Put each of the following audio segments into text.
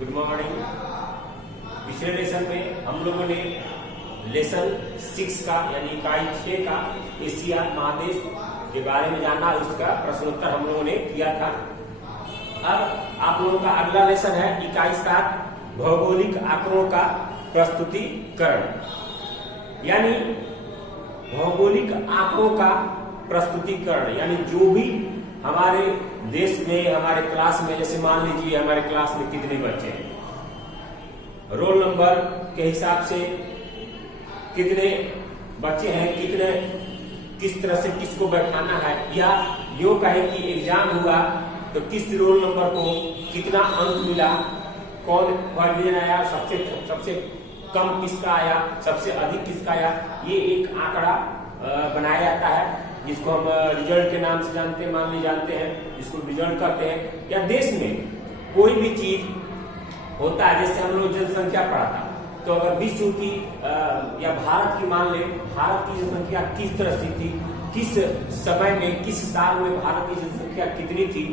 Good morning. पिछले lesson में हम लोगों ने लेसन 6 का यानी इकाई 6 का एशिया महादेश के बारे में जाना, उसका प्रश्नोत्तर हम लोगों ने किया था। अब आप लोगों का अगला लेसन है इकाई 7 भौगोलिक आंकड़ों का प्रस्तुतिकरण, यानी भौगोलिक आंकड़ों का प्रस्तुतिकरण यानी जो भी हमारे देश में हमारे क्लास में, जैसे मान लीजिए हमारे क्लास में कितने बच्चे हैं, रोल नंबर के हिसाब से कितने बच्चे हैं, कितने किस तरह से किसको बैठाना है, या यूं कहे कि एग्जाम हुआ तो किस रोल नंबर को कितना अंक मिला, कौन डिवीजन आया, सबसे कम किसका आया, सबसे अधिक किसका आया, ये एक आंकड़ा बनाया जाता है जिसको हम रिजल्ट के नाम से जानते हैं, मान ली जानते हैं, जिसको रिजल्ट कहते हैं। या देश में कोई भी चीज होता है, जैसे हम लोग जनसंख्या पढ़ा था, तो अगर विश्व की या भारत की मान ले, भारत की जनसंख्या किस तरह से थी, किस समय में, किस साल में भारत की जनसंख्या कितनी थी,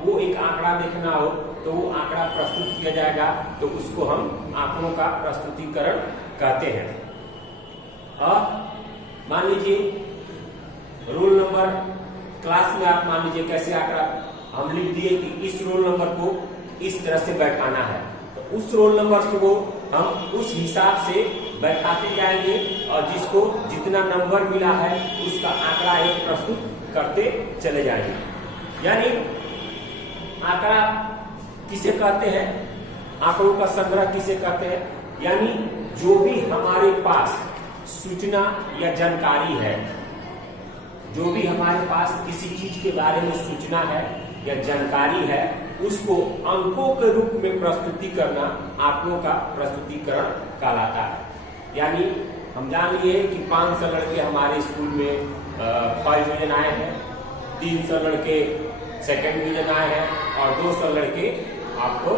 वो एक आंकड़ा देखना हो तो वो आंकड़ा प्रस्तुत किया जाएगा, तो उसको हम आंकड़ों का प्रस्तुतिकरण कहते हैं। और मान लीजिए रोल नंबर क्लास में आप मान लीजिए कैसे आंकड़ा हम लिख दिए कि इस रोल नंबर को इस तरह से बैठाना है, तो उस रोल नंबर को हम उस हिसाब से बैठाते जाएंगे और जिसको जितना नंबर मिला है उसका आंकड़ा एक प्रस्तुत करते चले जाएंगे। यानी आंकड़ा किसे कहते हैं, आंकड़ों का संग्रह किसे कहते हैं, यानी जो भी हमारे पास सूचना या जानकारी है, जो भी हमारे पास किसी चीज के बारे में सूचना है या जानकारी है, उसको अंकों के रूप में प्रस्तुति करना आंकड़ों का प्रस्तुतिकरण कहलाता है। यानी हम जान लिए कि 500 लड़के हमारे स्कूल में फर्स्ट डिवीजन आए हैं, 300 लड़के सेकेंड डिवीजन आए हैं और 200 लड़के आपको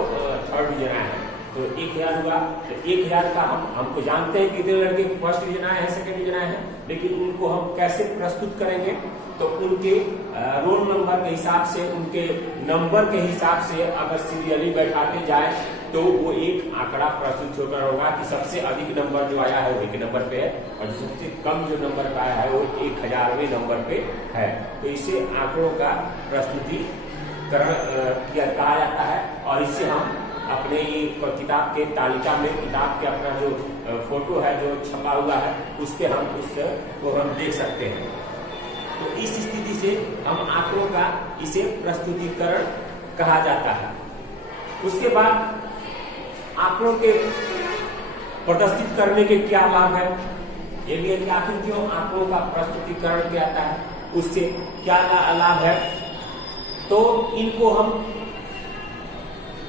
थर्ड डिवीजन आए हैं, तो 1000 हुआ। तो 1000 का हमको जानते हैं कितने लड़के फर्स्ट डिवीजन आए हैं, सेकंड डिवीजन आए हैं, लेकिन उनको हम कैसे प्रस्तुत करेंगे, तो उनके रोल नंबर के हिसाब से, उनके नंबर के हिसाब से अगर सीरियली बैठाते जाए तो वो एक आंकड़ा प्रस्तुत होकर होगा कि सबसे अधिक नंबर जो आया है वो 1 नंबर पे है और सबसे कम जो नंबर का आया है वो 1000वें नंबर पे है। तो इसे आंकड़ों का प्रस्तुतिकरण कहा जाता है और इससे हम अपने किताब के तालिका में, किताब के अपना जो फोटो है जो छपा हुआ है उस पे हम उसको हम देख सकते हैं। तो इस स्थिति से हम आंकड़ों का इसे प्रस्तुतिकरण कहा जाता है। उसके बाद आंकड़ों के प्रदर्शित करने के क्या लाभ है, ये भी है कि आखिर क्यों आंकड़ों का प्रस्तुतिकरण किया जाता है, उससे क्या लाभ है। तो इनको हम,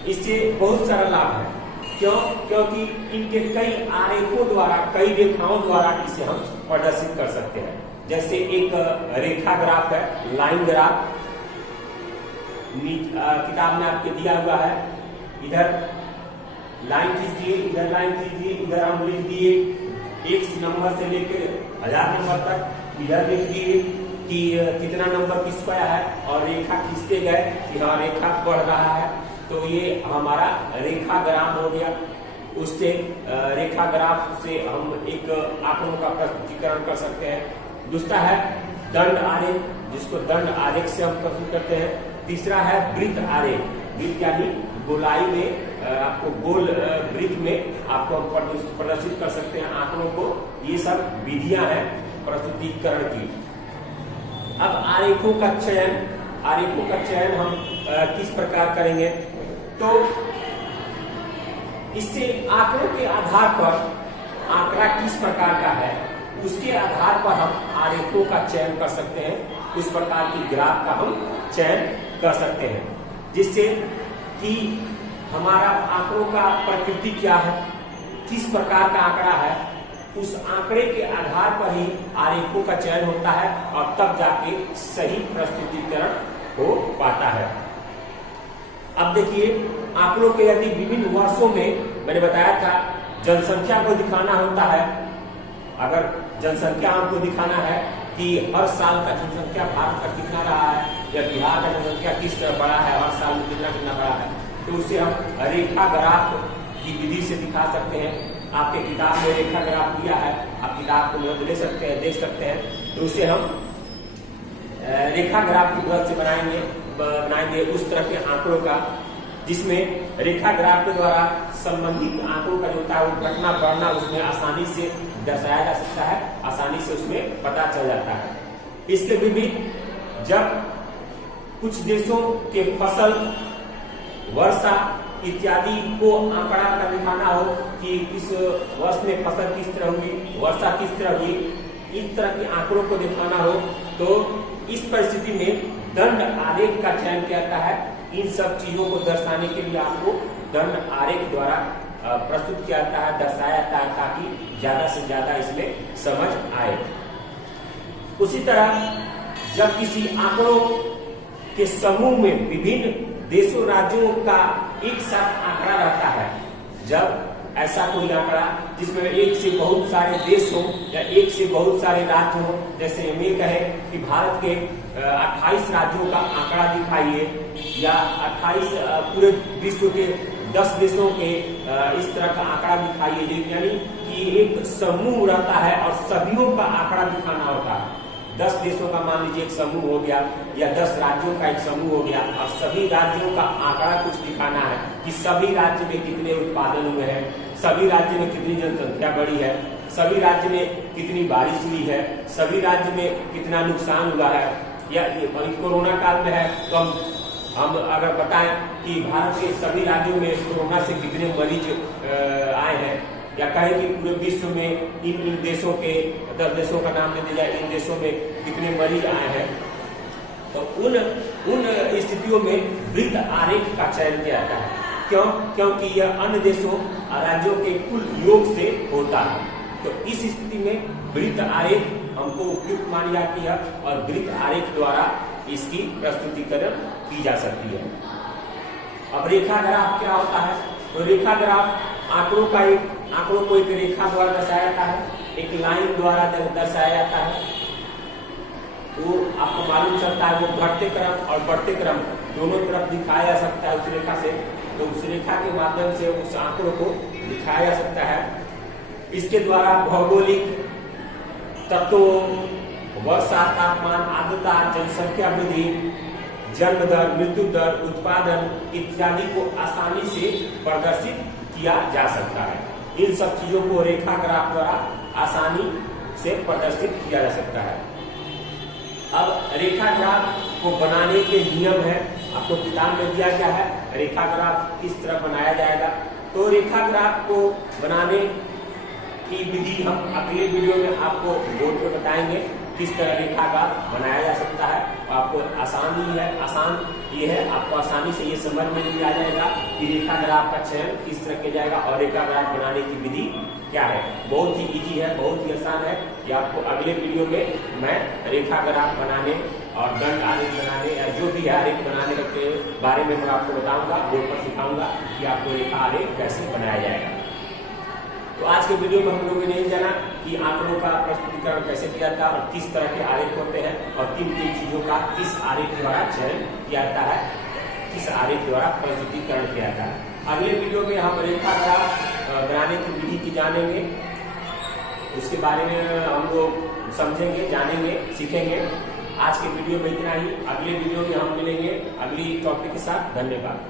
इससे बहुत सारा लाभ है। क्यों? क्योंकि इनके कई आरेखों द्वारा, कई रेखाओं द्वारा इसे हम प्रदर्शित कर सकते हैं। जैसे एक रेखा ग्राफ है, लाइन ग्राफ, किताब में आपके दिया हुआ है, इधर लाइन खींचिए, इधर लाइन खींचिए, इधर हम लिख दिए 1 नंबर से लेकर 1000 नंबर तक, इधर लिख दिए कि कितना नंबर किसको आया है और रेखा खींचते गए कि हाँ रेखा बढ़ रहा है, तो ये हमारा रेखा ग्राफ हो गया। उससे रेखा ग्राफ से हम एक आंकड़ों का प्रस्तुतिकरण कर सकते हैं। दूसरा है दंड आरेख, जिसको दंड आरेख से हम प्रस्तुत करते हैं। तीसरा है वृत्त आरेख, वृत्त यानी गोलाई में आपको गोल वृत्त में आपको हम प्रदर्शित कर सकते हैं आंकड़ों को। ये सब विधियां हैं प्रस्तुतिकरण की। अब आरेखों का चयन हम किस प्रकार करेंगे, तो इससे आंकड़ों के आधार पर आंकड़ा किस प्रकार का है उसके आधार पर हम आरेखों का चयन कर सकते हैं, उस प्रकार की ग्राफ का हम चयन कर सकते हैं, जिससे कि हमारा आंकड़ों का प्रकृति क्या है, किस प्रकार का आंकड़ा है, उस आंकड़े के आधार पर ही आरेखों का चयन होता है और तब जाके सही प्रस्तुतिकरण हो पाता है। अब देखिए आंकड़ों के यदि विभिन्न वर्षों में, मैंने बताया था जनसंख्या को दिखाना होता है, अगर जनसंख्या हमको दिखाना है कि हर साल का जनसंख्या भारत का कितना रहा है या बिहार का जनसंख्या किस तरह बढ़ा है, हर साल में कितना बढ़ा है, तो उसे हम रेखा ग्राफ की विधि से दिखा सकते हैं। आपके किताब में रेखा ग्राफ दिया है, आप किताब को ले सकते हैं, देख सकते हैं। तो उसे हम रेखा ग्राफ की मदद से बनाएंगे उस तरह के आंकड़ों का, जिसमें रेखा ग्राफ के द्वारा संबंधित आंकड़ों का जो होता है वो घटना बढ़ना उसमें आसानी से दर्शाया जा सकता है, आसानी से उसमें पता चल जाता है। इसके विपरीत जब कुछ देशों के फसल, वर्षा इत्यादि को आंकड़ा कर दिखाना हो कि इस वर्ष में फसल किस तरह हुई, वर्षा किस तरह हुई, इस तरह के आंकड़ों को दिखाना हो तो इस परिस्थिति में दंड आरेख का चयन किया जाता है। इन सब चीजों को दर्शाने के लिए आपको दंड आरेख द्वारा प्रस्तुत किया जाता है, दर्शाया जाता है, ताकि ज्यादा से ज्यादा इसमें समझ आए। उसी तरह जब किसी आंकड़ों के समूह में विभिन्न देशों राज्यों का एक साथ आंकड़ा रहता है, जब ऐसा कोई आंकड़ा जिसमें एक से बहुत सारे देश हो या एक से बहुत सारे राज्य हो, जैसे हम ये कहें कि भारत के 28 राज्यों का आंकड़ा दिखाइए या 28 पूरे विश्व के 10 देशों के इस तरह का आंकड़ा दिखाइए, यानी कि एक समूह रहता है और सभीयों का आंकड़ा दिखाना होता है। 10 देशों का मान लीजिए एक समूह हो गया या 10 राज्यों का एक समूह हो गया और सभी राज्यों का आंकड़ा कुछ दिखाना है कि सभी राज्य में कितने उत्पादन हुए हैं, सभी राज्य में कितनी जनसंख्या बढ़ी है, सभी राज्य में कितनी बारिश हुई है, सभी राज्य में कितना नुकसान हुआ है। या कोरोना काल में है तो हम अगर बताएं कि भारत के सभी राज्यों में कोरोना से कितने मरीज आए हैं, या कहें कि पूरे विश्व में इन देशों के 10 देशों का नाम ले दिया जाए, इन देशों में कितने मरीज आए हैं, तो उन स्थितियों में वृत्त आरेख का चयन किया जाता है। क्यों? क्योंकि यह अन्य देशों और राज्यों के कुल योग से होता है। तो इस स्थिति में वृत्त आरेख हमको उपयुक्त मानी जाती है और वृत्त आरेख द्वारा इसकी प्रस्तुतिकरण की जा सकती है। अब रेखा ग्राफ क्या होता है? तो रेखा ग्राफ आंकड़ों को एक रेखा द्वारा दर्शाया जाता है, एक लाइन द्वारा दर्शाया जाता है। तो आपको मालूम चलता है वो घटते क्रम और बढ़ते क्रम दोनों तरफ दिखाया जा सकता है उस रेखा से। तो उस रेखा के माध्यम से उस आंकड़ों को दिखाया जा सकता है। इसके द्वारा भौगोलिक तत्वों, वर्षा, तापमान, आर्द्रता, जनसंख्या वृद्धि, जन्म दर, मृत्यु दर, उत्पादन इत्यादि को आसानी से प्रदर्शित किया जा सकता है। इन सब चीजों को रेखा ग्राफ द्वारा आसानी से प्रदर्शित किया जा सकता है। अब रेखा ग्राफ को बनाने के नियम है, आपको किताब में दिया गया है रेखा ग्राफ किस तरह बनाया जाएगा। तो रेखा ग्राफ को बनाने की विधि हम अगले वीडियो में आपको बोर्ड पे बताएंगे किस तरह रेखा ग्राफ बनाया जा सकता है। आपको आसान ये है, आपको आसानी से ये समझ में भी आ जाएगा कि रेखा ग्राफ का चयन किस तरह किया जाएगा और रेखा ग्राफ बनाने की विधि क्या है। बहुत ही इजी है, बहुत ही आसान है। ये आपको अगले वीडियो में मैं रेखा ग्राफ बनाने और दंड आरेख बनाने या जो भी आरेख बनाने के बारे में मैं आपको बताऊंगा, बोर्ड पर सिखाऊंगा कि आपको रेखा आरेख कैसे बनाया जाएगा। तो आज के वीडियो में हम लोगों ने नहीं जाना कि आंकड़ों का प्रस्तुतिकरण कैसे किया जाता है और किस तरह के आरेख होते हैं और किन चीजों का किस आरेख द्वारा चयन किया जाता है, किस आरेख द्वारा प्रस्तुतिकरण किया जाता है। अगले वीडियो में हम रेखा ग्राफ बनाने की विधि की जानेंगे, उसके बारे में हम लोग समझेंगे, जानेंगे, सीखेंगे। आज के वीडियो में इतना ही। अगले वीडियो में हम मिलेंगे अगली टॉपिक के साथ। धन्यवाद।